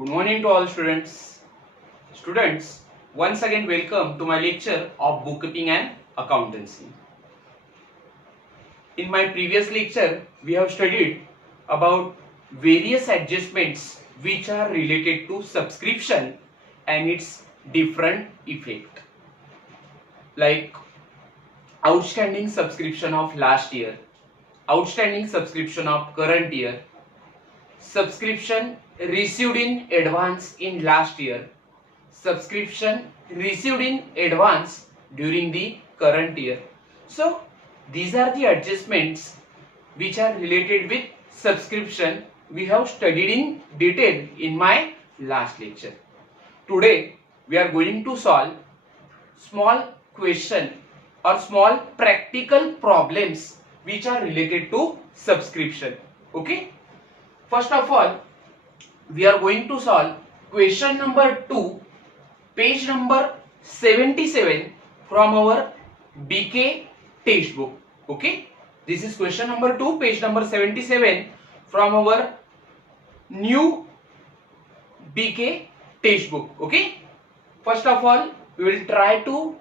Good morning to all students. Students, once again welcome to my lecture of bookkeeping and accountancy. In my previous lecture, we have studied about various adjustments which are related to subscription and its different effect. Like outstanding subscription of last year, outstanding subscription of current year, subscription received in advance in last year, subscription received in advance during the current year. So these are the adjustments which are related with subscription we have studied in detail in my last lecture. Today we are going to solve small question or small practical problems which are related to subscription. Okay, first of all we are going to solve question number 2, page number 77 from our BK textbook. Okay, this is question number 2, page number 77 from our new BK textbook. Okay, first of all we will try to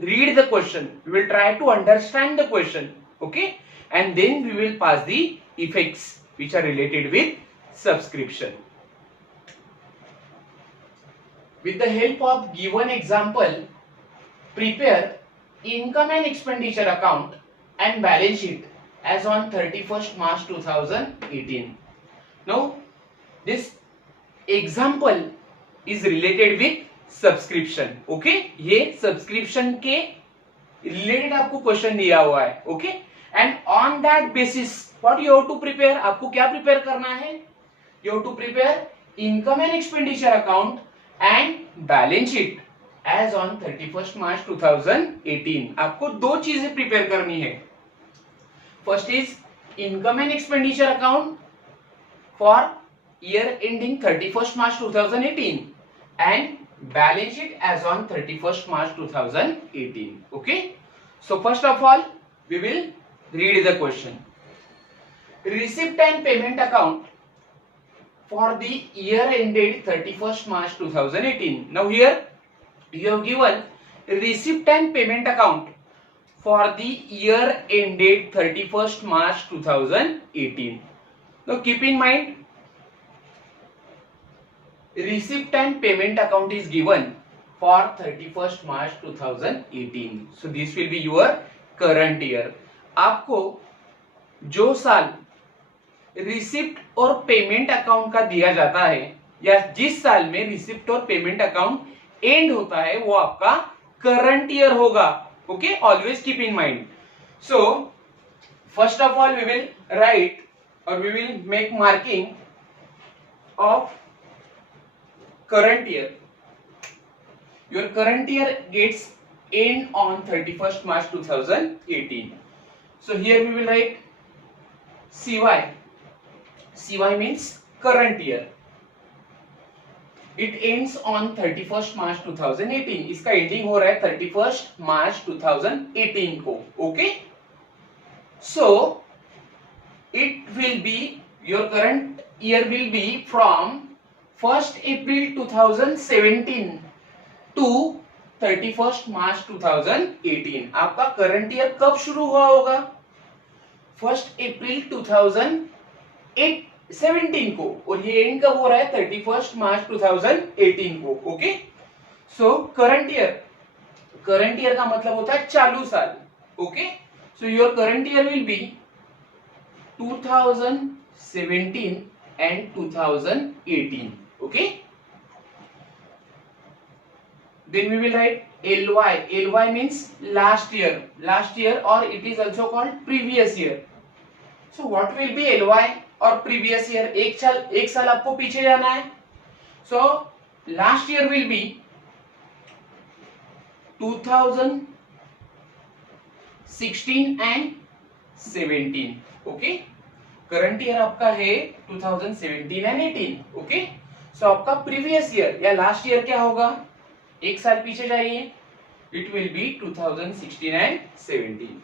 read the question, we will try to understand the question. Okay, and then we will pass the effects which are related with subscription. With the help of given example, prepare income and expenditure account and balance sheet as on 31st March 2018. Now, this example is related with subscription. Okay, ये subscription के related आपको question दिया हुआ है. Okay, and on that basis what you have to prepare, आपको क्या prepare करना है? You have to prepare income and expenditure account and balance sheet as on 31st March 2018. आपको दो चीजें प्रिपेयर करनी है. First is income and expenditure account for year ending 31st March 2018 and balance sheet as on 31st March 2018. Okay, so first of all we will read the question. Receipt and payment account for the year ended 31st March 2018. Now here you have given receipt and payment account for the year ended 31st March 2018. Now keep in mind, receipt and payment account is given for 31st March 2018. So this will be your current year. आपको जो साल receipt और payment account का दिया जाता है या जिस साल में रिसिप्ट और पेमेंट अकाउंट एंड होता है वो आपका करंट ईयर होगा. Okay, always keep in mind. So first of all we will write और we will make marking of current year. Your current year gets end on 31st March 2018. So here we will write CY. CY means current year. It ends on 31st March 2018. इसका ending हो रहा है 31st March 2018 को. Okay? So it will be, your current year will be from 1st April 2017 to 31st March 2018. आपका current year कब शुरू हुआ होगा? 1st April 2017 को, और ये एंड कब हो रहा है? 31st March 2018 को. ओके, सो करंट ईयर का मतलब होता है चालू साल. Okay, so your current year will B 2017 and 2018. Okay, then we will write LY. LY means last year, or it is also called previous year. So what will be LY or previous year? एक साल आपको पीछे जाना है. So last year will be 2016 and 17. Okay, current year आपका है 2017 and 18. Okay, so आपका previous year या लास्ट ईयर क्या होगा? एक साल पीछे जाइए, it will be 2016 and 17.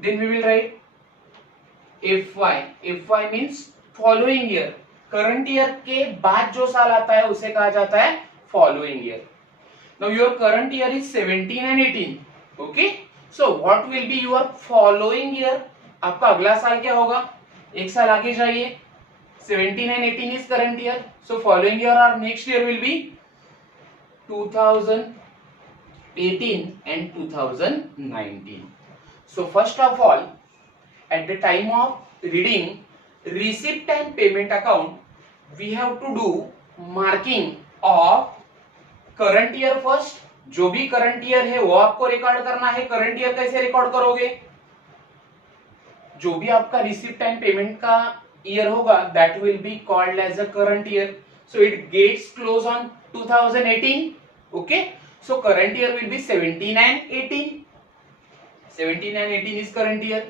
Then we will write FY. FY means following year. Current year के बाद जो साल आता है उसे कहा जाता है following year. Now your current year is 17 and 18. Okay, so what will be your following year? आपका अगला साल क्या होगा? एक साल आगे जाइए. 17 and 18 is current year. So following year or next year will be 2018 and 2019. So first of all, at the time of reading receipt and payment account, we have to do marking of current year first. जो भी current year है वो आपको record करना है. Current year कैसे record करोगे? जो भी आपका रिसिप्ट एंड पेमेंट का ईयर होगा that will be called as a current year. So it gets close on 2018. Okay, so current year will be 17 and 18. 17 and 18 is current year.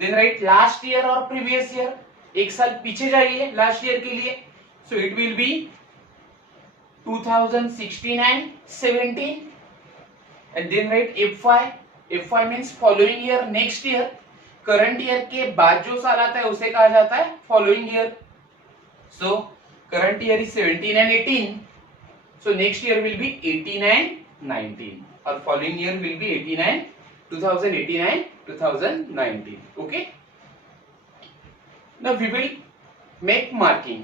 Then write last year or previous year. एक साल पीछे जाइए last year के लिए. So it will be 2016 and 17. And then write FY. FY means following year, next year. Current year के बाद जो साल आता है उसे कहा जाता है following year. So current year is 17 and 18. So next year will be 18 and 19 और following year will be 18 and 2018 and 2019. Okay, now we will make marking.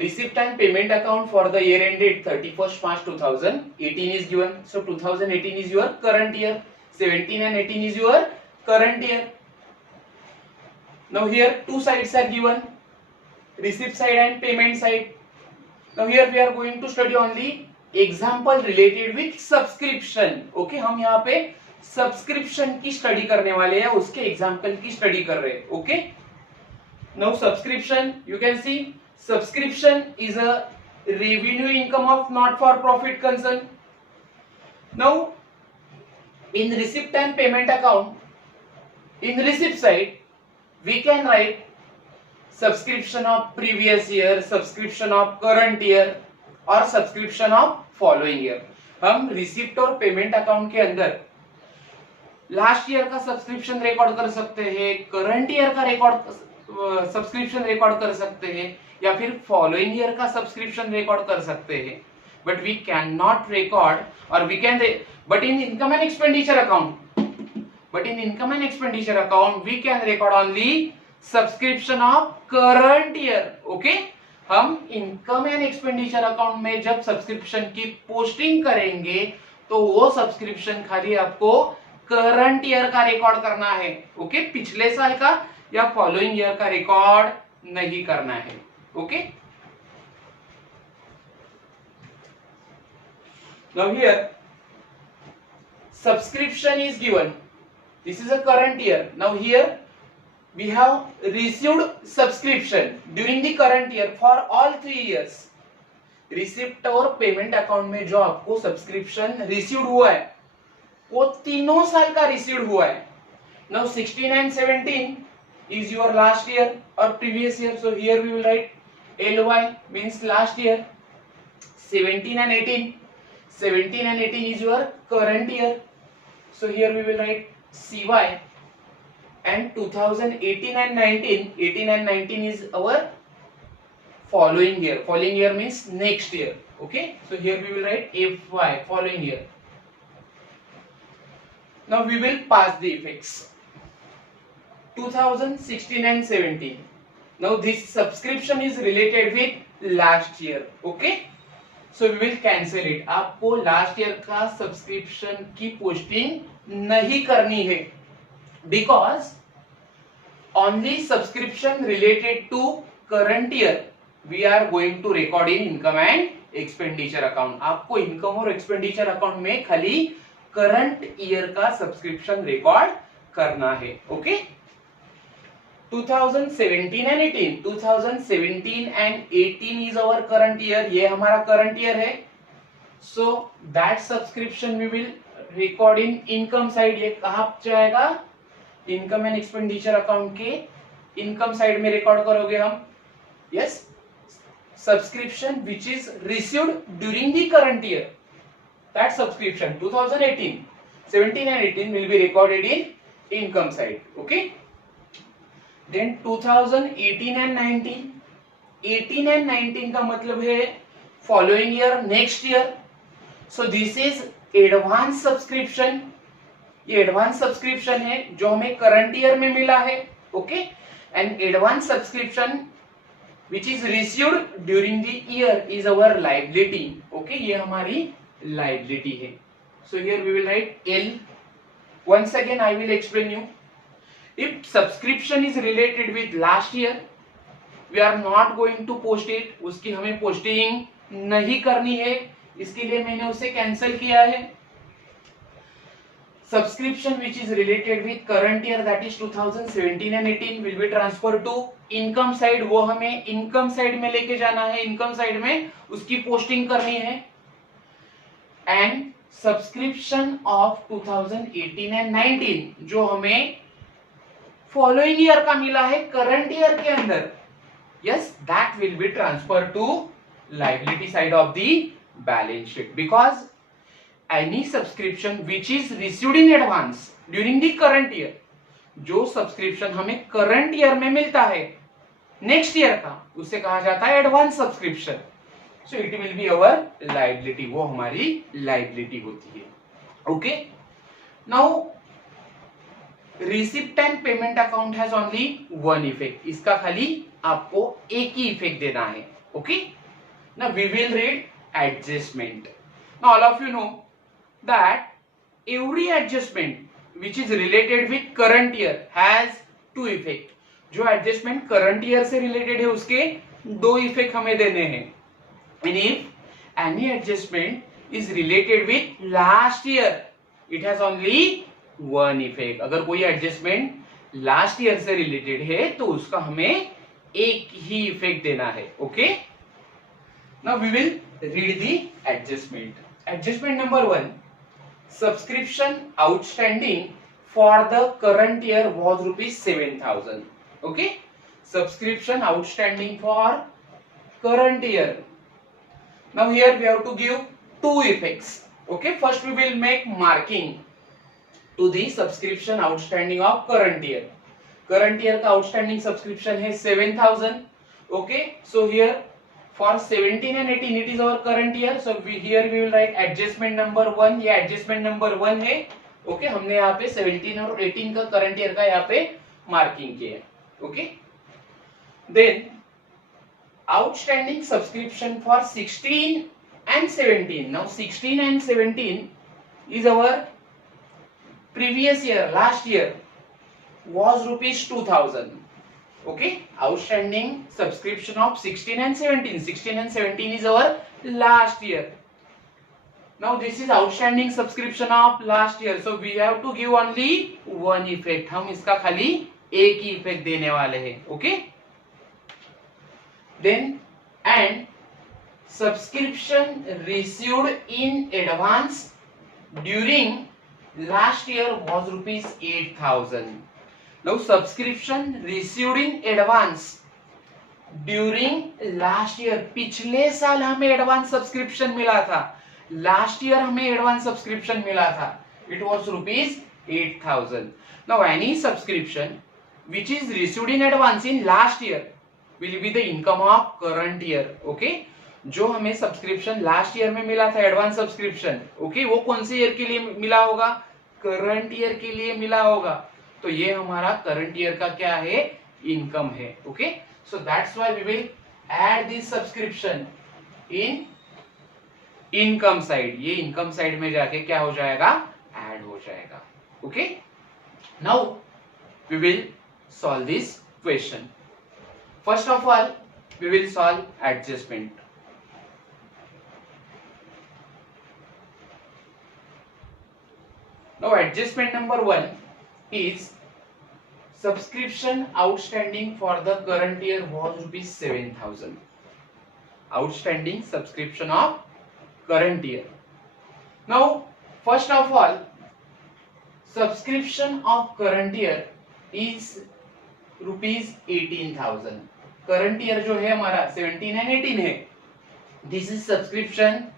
Receipt and payment account for the year ended 31st March 2018 is given. So 2018 is your current year. 17 and 18 is your current year. Now here two sides are given, receipt side and payment side. Now here we are going to study only example related with subscription. Okay, हम यहाँ पे subscription की study करने वाले हैं, उसके example की study कर रहे हैं. Okay, now subscription, you can see subscription is a revenue income of not for profit concern. Now in receipt and payment account, in receipt side we can write subscription of previous year, subscription of current year और subscription of following year. हम receipt और payment account के अंदर last year का subscription record कर सकते हैं, current year का रिकॉर्ड सब्सक्रिप्शन रिकॉर्ड कर सकते हैं या फिर फॉलोइंग ईयर का सब्सक्रिप्शन रिकॉर्ड कर सकते हैं. But we can not record और we can but in income and expenditure account we can record only subscription of current year. Okay, हम इनकम एंड एक्सपेंडिचर अकाउंट में जब सब्सक्रिप्शन की posting करेंगे तो वो सब्सक्रिप्शन खाली आपको करंट ईयर का रिकॉर्ड करना है. ओके, पिछले साल का या फॉलोइंग ईयर का रिकॉर्ड नहीं करना है. Okay, now here subscription is given. This is a current year. Now here we have received subscription during the current year for all 3 years. Receipt और पेमेंट अकाउंट में जो आपको सब्सक्रिप्शन रिसीव्ड हुआ है वो तीनों साल का रिसीव्ड हुआ है. Now 16 and 17 is your last year or previous year. So here we will write LY means last year. 17 and 18. 17 and 18 is your current year. So here we will write CY and 2018 and 19. 18 and 19 is our following year. Following year means next year. Okay, so here we will write FY following year. Now we will pass the effects. 2016 and 17. Now this subscription is related with last year. Okay, so we will cancel it. आपको last year का subscription की posting नहीं करनी है because only subscription related to current year we are going to record in income and expenditure account. आपको income और expenditure account में खाली करंट ईयर का सब्सक्रिप्शन रिकॉर्ड करना है. ओके, 2017 and 18. 2017 and 18 is our current year. ये हमारा current year है. So that subscription we will record in income side. ये कहाँ जाएगा? Income and expenditure account के income side में record करोगे हम. Yes, subscription which is received during the current year. That subscription 2018, 17 and 18 will be recorded in income side. Okay. Then 2018 and 19, 18 and 19 का मतलब है following year, next year. So this is advance subscription. ये advance subscription है जो हमें current year में मिला है. Okay, and advance subscription which is received during the year is our liability. Okay, ये हमारी लायबिलिटी है. So here we will write L. Once again I will explain you. If subscription is related with last year, we are not going to post it. उसकी हमें posting नहीं करनी है, इसके लिए मैंने उसे कैंसिल किया है. Subscription which is related with current year, that is 2017 and 18, will be transferred to income side. वो हमें income side में लेके जाना है, income side में उसकी posting करनी है. And subscription of 2018 and 19 जो हमें following year का मिला है current year के अंदर, yes, that will be transferred to liability side of the balance sheet. Because any subscription which is received in advance during the current year, जो subscription हमें current year में मिलता है नेक्स्ट ईयर का, उसे कहा जाता है advance subscription. So it will be our liability. वो हमारी लायबिलिटी होती है. Okay, now receipt and payment account has only one effect. इसका खाली आपको एक ही इफेक्ट देना है. Okay, now we will read adjustment. Now all of you know that every adjustment which is related with current year has two effect. जो adjustment current year से related है उसके दो effect हमें देने हैं. And if any adjustment is related with last year, it has only one effect. अगर कोई adjustment last year से related है तो उसका हमें एक ही effect देना है. Okay? Now we will read the adjustment. Adjustment number 1. Subscription outstanding for the current year was rupees 7,000. Okay, subscription outstanding for current year. Now here we have to give two effects. Okay, first we will make marking to the subscription outstanding of current year. Current year का outstanding subscription है 7,000. Okay, so here for 17 and 18 it is our current year. So here we will write adjustment number 1. ये adjustment number 1 है. Okay, हमने यहाँ पे 17 और 18 का current year का यहाँ पे मार्किंग किया है. Okay, then outstanding subscription for 16 and 17. Now 16 and 17 is our previous year, last year was rupees 2,000. Okay, outstanding subscription of 16 and 17. 16 and 17 is our last year. Now this is outstanding subscription of last year. So we have to give only one effect. हम इसका खाली एक ही effect देने वाले हैं. Okay. Then and subscription received in advance during last year was rupees 8,000. Now subscription received in advance during last year. पिछले साल हमें एडवांस सब्सक्रिप्शन मिला था, लास्ट ईयर हमें एडवांस सब्सक्रिप्शन मिला था. It was rupees 8,000. Now any subscription which is received in advance in last year will be the income of current year. Okay, जो हमें सब्सक्रिप्शन लास्ट ईयर में मिला था एडवांस सब्सक्रिप्शन, ओके, वो कौन से ईयर के लिए मिला होगा? करंट ईयर के लिए मिला होगा. तो ये हमारा करंट ईयर का क्या है? इनकम है. Okay, so that's why we will add this subscription in income side. ये इनकम साइड में जाके क्या हो जाएगा? ऐड हो जाएगा. Okay, now we will solve this question. First of all we will solve adjustment. Now adjustment number 1 is subscription outstanding for the current year was rupees 7,000. Outstanding subscription of current year. Now first of all subscription of current year is rupees 18,000. Current year जो है हमारा 17 and 18 है. This is subscription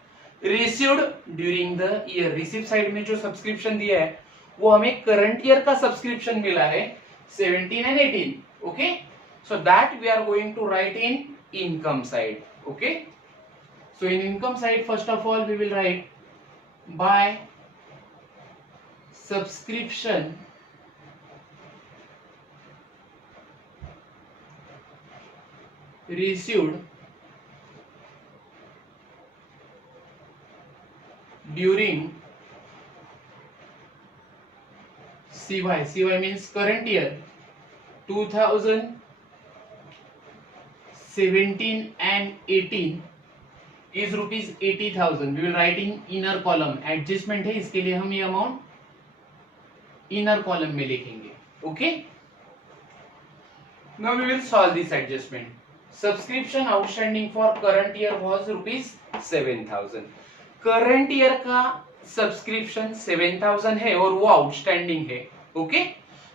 received during the year. Receive side में जो subscription दिया है वो हमें करंट ईयर का सब्सक्रिप्शन मिला है 17 and 18. Okay, so that we are going to write in income side. Okay, so in income side, first of all we will write by subscription received during CY. CY means current year 2017 and 18 is rupees 80,000. We will write in inner column. Adjustment है, इसके लिए हम ये amount inner column में लिखेंगे. Okay. Now we will solve this adjustment. Subscription outstanding for current year was rupees 7,000. Current year का subscription 7,000 है और वो आउटस्टैंडिंग है. ओके,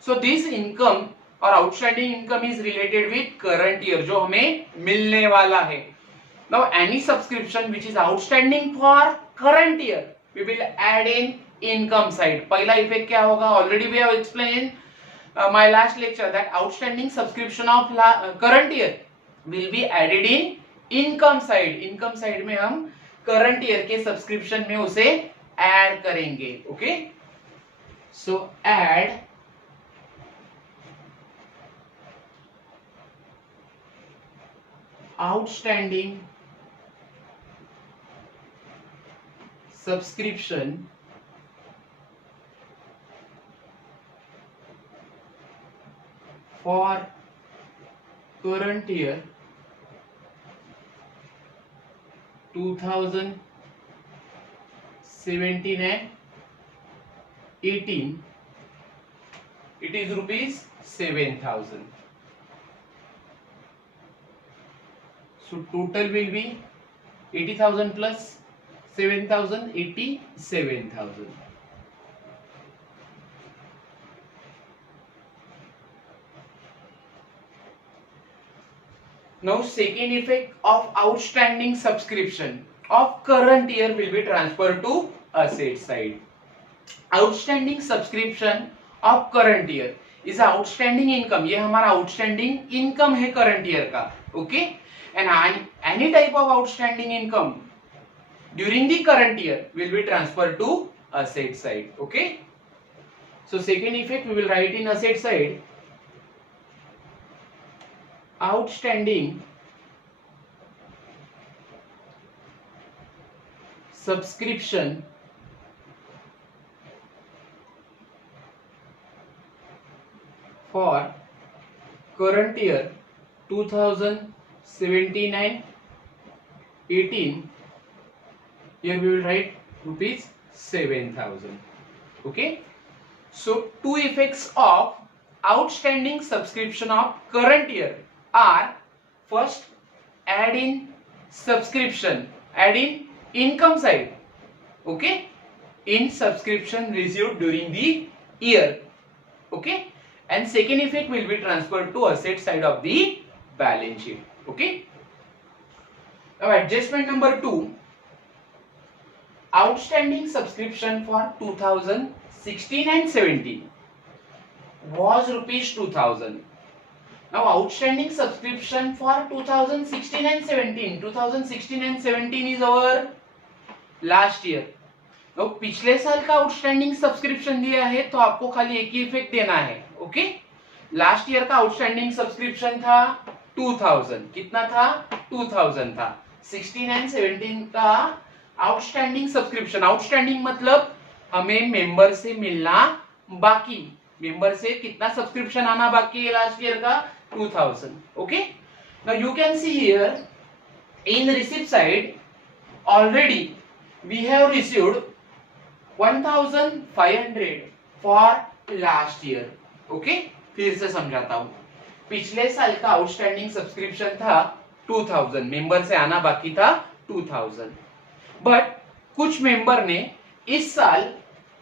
सो दिस इनकम और outstanding income is related with current year, जो हमें मिलने वाला है. Now any subscription which is outstanding for current year we will add in income side. पहला इफेक्ट क्या होगा? Already we have explain my last lecture that outstanding subscription of current year will be added in income side. Income side में हम current year के subscription में उसे add करेंगे. Okay, so add outstanding subscription for current year 2017 and 18, it is rupees 7,000. So total will be 80,000 plus 7,000, 87,000. Now second effect of outstanding subscription of current year will be transferred to asset side. Outstanding subscription of current year is outstanding income. ये हमारा outstanding income है current year का. Okay, and any type of outstanding income during the current year will be transferred to asset side. Okay, so second effect we will write in asset side. Outstanding subscription for current year 2017 and 18, here we will write rupees 7,000. Okay, so two effects of outstanding subscription of current year are, first, add in subscription, add in income side. Okay, in subscription received during the year. Okay, and second effect will be transferred to asset side of the balance sheet. Okay, now adjustment number 2, outstanding subscription for 2016 and 17 was rupees 2,000. Now outstanding subscription for 2016 and 17, 2016 and 17 is our last year. Now पिछले साल का outstanding subscription दिया है तो आपको खाली एक ही इफेक्ट देना है. ओके, लास्ट ईयर का आउटस्टैंडिंग सब्सक्रिप्शन था 2000. कितना था? 2000 था. 16 एंड 17 का आउटस्टैंडिंग सब्सक्रिप्शन, आउटस्टैंडिंग मतलब हमें मेंबर से मिलना बाकी, मेंबर से कितना सब्सक्रिप्शन आना बाकी है लास्ट ईयर का? 2000. Okay, now you can see here in receipt side already we have received 1,500 for last year. Okay, फिर से समझाता हूँ. पिछले साल का आउटस्टैंडिंग सब्सक्रिप्शन था 2000, मेंबर से आना बाकी था 2000, बट कुछ मेंबर ने इस साल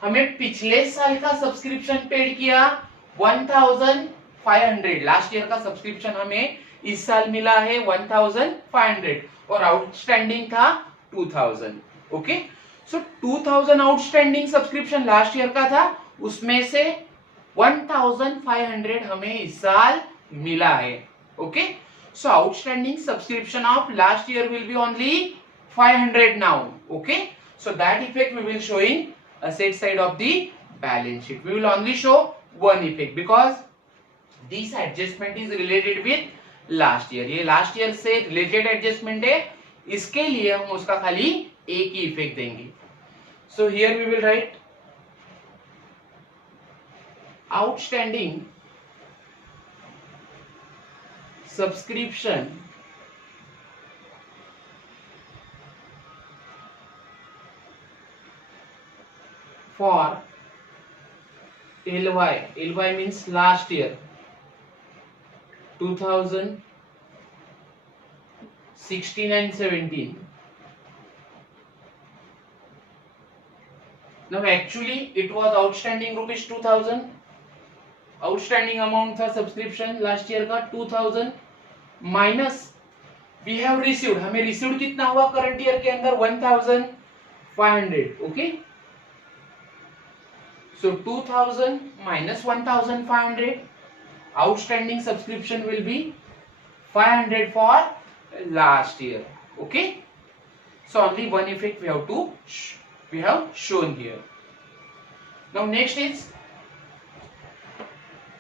हमें पिछले साल का सब्सक्रिप्शन पेड किया 1,500. लास्ट ईयर का सब्सक्रिप्शन हमें इस साल मिला है 1,500 और आउटस्टैंडिंग था 2000. ओके, सो 2000 आउटस्टैंडिंग सब्सक्रिप्शन लास्ट ईयर का था, उसमें से 1,500 हमें इस साल मिला है. Okay, so outstanding subscription of last year will be only 500 now. Okay, so that effect we will show in asset side of the balance sheet. We will only show one effect because this adjustment is related with last year. ये last year से related adjustment है, इसके लिए हम उसका खाली एक ही इफेक्ट देंगे. So here we will write outstanding subscription for LY. LY means last year, 2016 and 17. Now actually it was outstanding rupees 2000. Outstanding amount था सब्सक्रिप्शन लास्ट ईयर का 2000 माइनस वी हैव रिसीव्ड. हमें रिसीव्ड कितना हुआ current year के अंदर 1500. Okay, so 2000 minus 1500. Outstanding subscription will be 500 for last year. Okay, so only one effect we have shown here. Now next is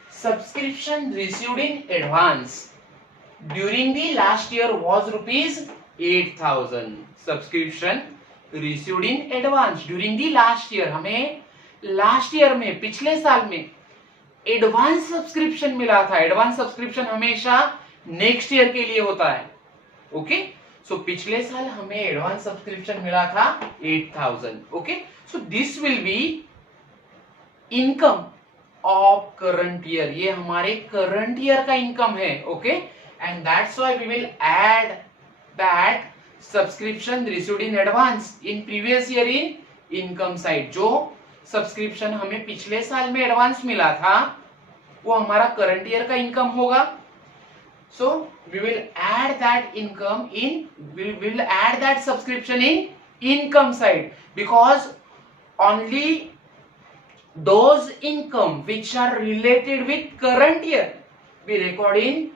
subscription received in advance during the last year was rupees 8000. Subscription received in advance during the last year. हमें last year में, पिछले साल में advance subscription मिला था. Advance subscription हमेशा next year के लिए होता है. ओके, सो पिछले साल हमें एडवांस सब्सक्रिप्शन मिला था 8000. Okay, so this will be income of current year. ये हमारे करंट ईयर का इनकम है. Okay, and that's why we will add that subscription received in advance in previous year in income side. जो subscription हमें पिछले साल में advance मिला था वो हमारा करंट ईयर का इनकम होगा. So we will add that income in, we will add that subscription in income side, because only those income which are related with current year we record in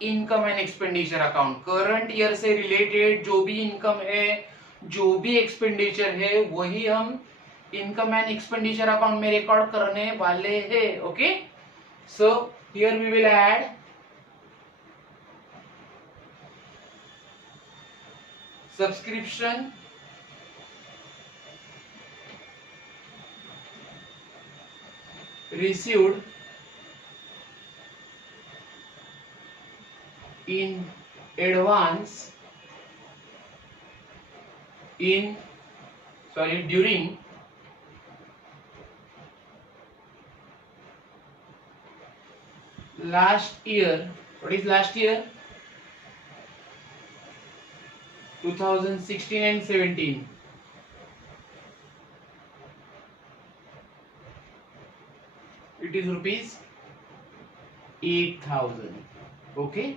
income and expenditure account. current year से related जो भी income है, जो भी expenditure है, वही हम income and expenditure account में record करने वाले हैं. Okay, so here we will add subscription received in advance during last year. What is last year? 2016 and 17. It is rupees 8000. Okay,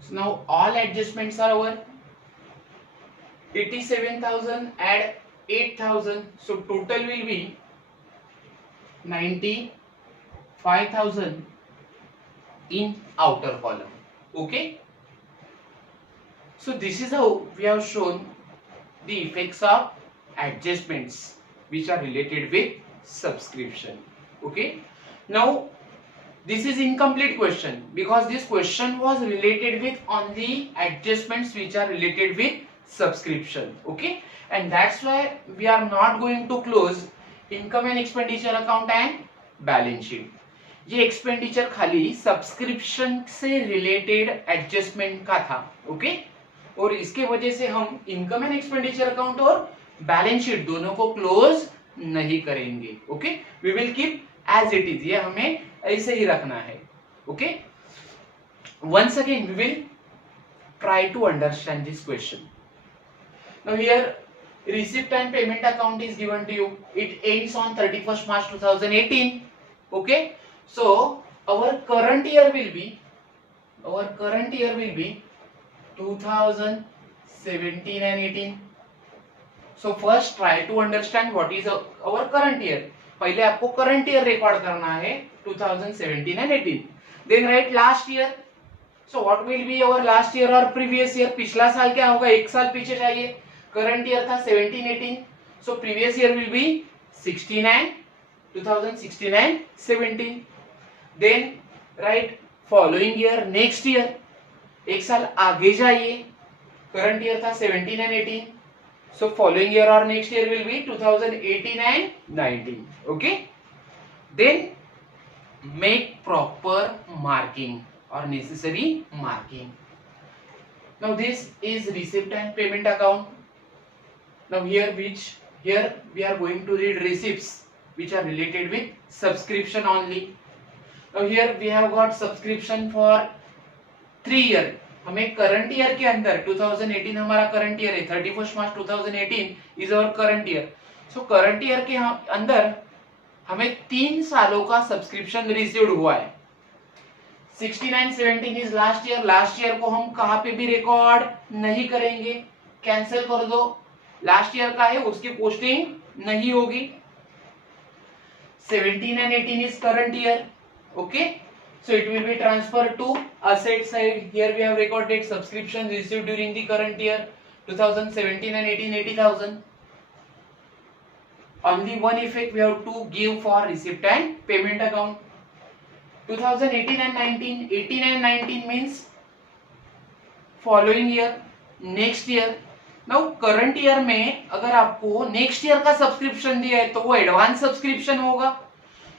so now all adjustments are over. 87,000 add 8,000, so total will be 95,000 in outer column. Okay, so this is how we have shown the effects of adjustments which are related with subscription. Okay, now this is incomplete question because this question was related with only adjustments which are related with subscription. Okay, and that's why we are not going to close income and expenditure account and balance sheet. ये expenditure खाली subscription से related adjustment का था. Okay, और इसके वजह से हम इनकम एंड एक्सपेंडिचर अकाउंट और बैलेंस शीट दोनों को क्लोज नहीं करेंगे. Okay, we will keep as it is. ये हमें ऐसे ही रखना है. Okay, once again we will try to understand this question. Now here receipt and payment account is given to you. It ends on 31st March 2018. Okay, so our current year will be 2017 and 18. So first try to understand what is our current year. पहले आपको current year record करना है 2017 and 18. Then write last year. So what will be our last year or previous year? पिछला साल क्या होगा, एक साल पीछे जाइए. Current year था 17-18. So previous year will be 16 and 2016 and 17. Then write following year, next year. एक साल आगे जाइए. Current year था 17 and 18. So following year or next year will be 2018 and 19. Okay. Then make proper marking or necessary marking. Now this is receipt and payment account. Now here we are going to read receipts which are related with subscription only. Now here we have got subscription for 3 year. हमें current year के अंदर 2018 हमारा current year है, 31 मार्च 2018 is our current year. So current year के अंदर हमें 3 सालों का सब्सक्रिप्शन रिसीव्ड हुआ है. 69-17 is last year. Last year को हम कहां पे भी रिकॉर्ड नहीं करेंगे, कैंसिल कर दो. लास्ट ईयर का है, उसकी पोस्टिंग नहीं होगी. 17 and 18 is current year. Okay, so it will be transferred to asset side. Here we have recorded subscription received during the current year 2017 and 18, 80,000. Only one effect we have to give for receipt and payment account. 2018 and 19, 18 and 19 means following year, next year. Now current year में अगर आपको next year का subscription दिया है तो वो advance subscription होगा.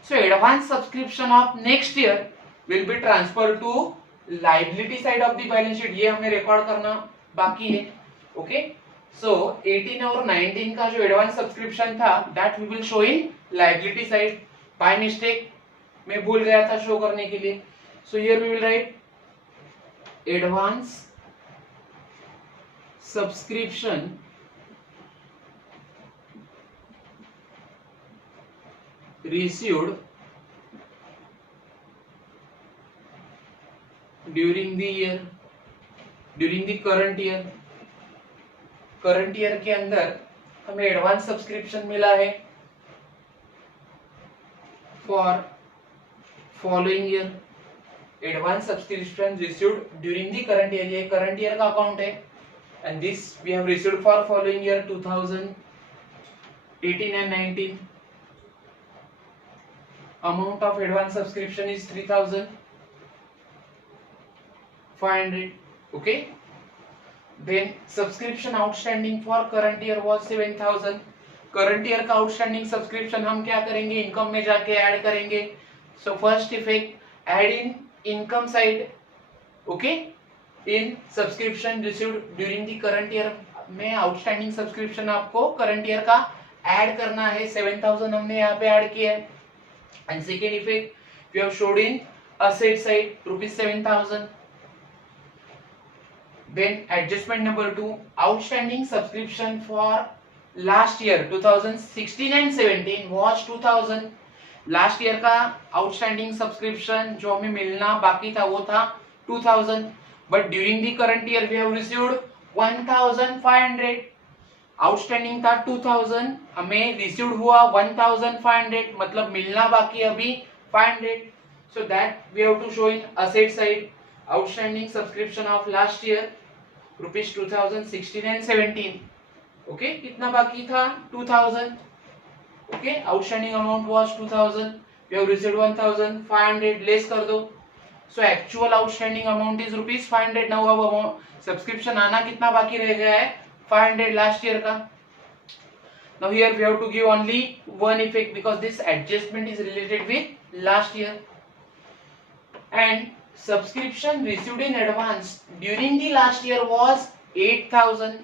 So advance subscription of next year will be transferred to liability side of the balance sheet. ये हमें रिकॉर्ड करना बाकी है. ओके, सो 18 और 19 का जो एडवांस सब्सक्रिप्शन था that we will show in liability side. By mistake मैं भूल गया था शो करने के लिए. So here we will write advance subscription received during the year, during the current year. Current year के अंदर हमें एडवांस सब्सक्रिप्शन मिला है for following year. Advance subscription received during the current year. ये करंट ईयर का account है and this we have received for following year 2018 and 19. Amount of advance subscription is 3,500. Okay. Then subscription outstanding for current year was 7,000. Current year का outstanding subscription हम क्या करेंगे, income में जाके add करेंगे. So first effect, add in income side. Okay. In subscription received during the current year में outstanding subscription आपको current year का ऐड करना है. 7,000 हमने यहाँ पे ऐड किया है. And second effect we have showed in asset side rupees 7,000. Then adjustment number 2, outstanding subscription for last year 2016 and 17 was 2,000. Last year का outstanding subscription जो हमें मिलना बाकी था वो था 2,000. But during the current year we have received 1,500. Outstanding था 2000, हमें रिसीव्ड हुआ 1500, मतलब मिलना बाकी अभी 500. So that we have to show in asset side. Outstanding subscription of last year rupees 2016 and 17. Okay, कितना बाकी था 2000. Okay, outstanding amount was 2000. We have received 1500. Less कर दो. So actual outstanding amount is rupees 500. Now अब subscription आना कितना बाकी रह गया है, 500 last year का. Now here we have to give only one effect because this adjustment is related with last year. And subscription received in advance during the last year was 8,000.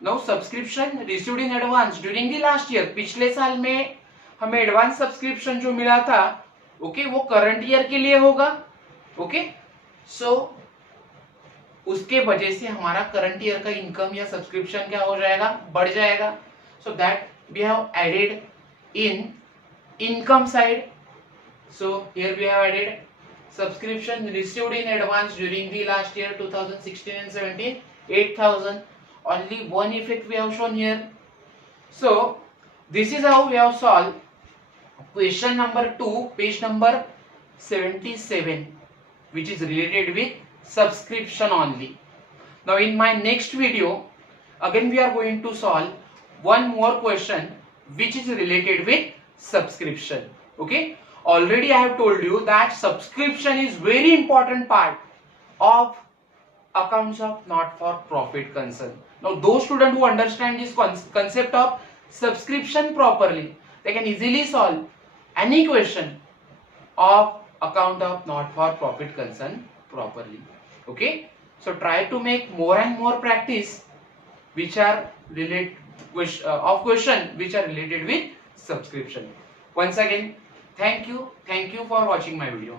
Now subscription received in advance during the last year, पिछले साल में हमें advance subscription जो मिला था, okay, वो current year के लिए होगा. ओके, सो उसके वजह से हमारा करंट ईयर का इनकम या सब्सक्रिप्शन क्या हो जाएगा, बढ़ जाएगा. So that we have added in income side. So here we have added subscription received in advance during the last year 2016 and 17, 8,000. Only one effect we have shown here. So this is how we have solved question number 2, page number 77. which is related with subscription only. Now in my next video, again we are going to solve one more question which is related with subscription. Okay, already I have told you that subscription is very important part of accounts of not for profit concern. Now those students who understand this concept of subscription properly, they can easily solve any question of account of not for profit concern properly. Okay, so try to make more and more practice which are related of question which are related with subscription. Once again, thank you for watching my video.